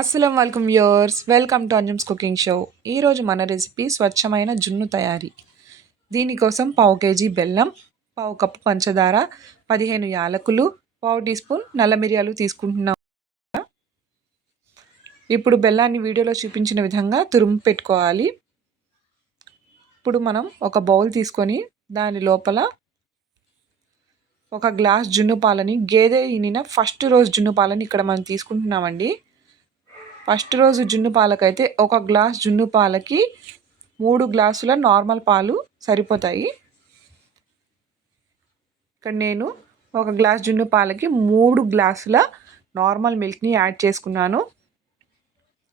అస్సలం welcome viewers, welcome to Anjum's cooking show. ఈరోజు మన రెసిపీ స్వచ్ఛమైన జున్ను తయారీ. దీనికోసం పావు కేజీ బెల్లం, పావు కప్పు పంచదార, 15 యాలకులు, పావు టీ స్పూన్ నల్ల మిరియాలు తీసుకుంటున్నాం. ఇప్పుడు బెల్లాన్ని వీడియోలో చూపించిన విధంగా తురుము పెట్టుకోవాలి. ఇప్పుడు మనం ఒక బౌల్ తీసుకొని దాని లోపల ఒక గ్లాస్ జున్ను పాలని, గేదె ఈనిన ఫస్ట్ రోజు జున్ను పాలని ఇక్కడ మనం తీసుకుంటున్నామండి. ఫస్ట్ రోజు జున్ను పాలకైతే ఒక గ్లాస్ జున్ను పాలకి 3 గ్లాసుల నార్మల్ పాలు సరిపోతాయి. ఇక్కడ నేను ఒక గ్లాస్ జున్ను పాలకి 3 గ్లాసుల నార్మల్ మిల్క్ని యాడ్ చేసుకున్నాను.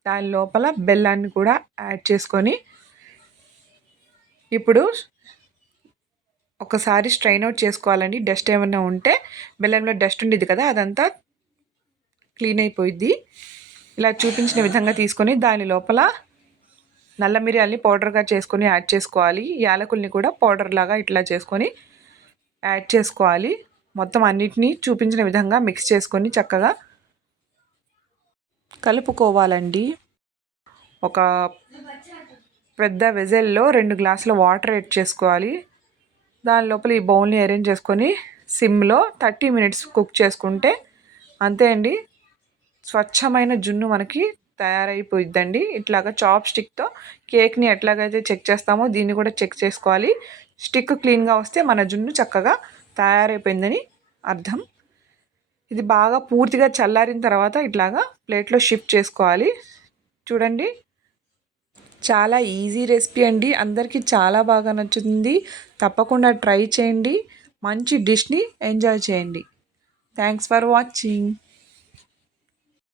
దాని లోపల బెల్లాన్ని కూడా యాడ్ చేసుకొని ఇప్పుడు ఒకసారి స్ట్రైన్ అవుట్ చేసుకోవాలండి. డస్ట్ ఏమైనా ఉంటే, బెల్లంలో డస్ట్ ఉండేది కదా, అదంతా క్లీన్ అయిపోయిద్ది. ఇలా చూపించిన విధంగా తీసుకొని దాని లోపల నల్ల మిరియాలని పౌడర్గా చేసుకొని యాడ్ చేసుకోవాలి. యాలకుల్ని కూడా పౌడర్ లాగా ఇట్లా చేసుకొని యాడ్ చేసుకోవాలి. మొత్తం అన్నిటినీ చూపించిన విధంగా మిక్స్ చేసుకొని చక్కగా కలుపుకోవాలండి. ఒక పెద్ద వెజల్లో 2 గ్లాసుల వాటర్ యాడ్ చేసుకోవాలి. దాని లోపల ఈ బౌల్ని అరేంజ్ చేసుకొని సిమ్లో 30 మినిట్స్ కుక్ చేసుకుంటే అంతే అండి, స్వచ్ఛమైన జున్ను మనకి తయారైపోయిద్దండి. ఇట్లాగా చాప్ స్టిక్తో కేక్ని ఎట్లాగైతే చెక్ చేస్తామో దీన్ని కూడా చెక్ చేసుకోవాలి. స్టిక్ క్లీన్గా వస్తే మన జున్ను చక్కగా తయారైపోయిందని అర్థం. ఇది బాగా పూర్తిగా చల్లారిన తర్వాత ఇట్లాగా ప్లేట్లో షిఫ్ట్ చేసుకోవాలి. చూడండి, చాలా ఈజీ రెసిపీ అండి. అందరికీ చాలా బాగా నచ్చుతుంది. తప్పకుండా ట్రై చేయండి. మంచి డిష్ని ఎంజాయ్ చేయండి. Thanks for watching.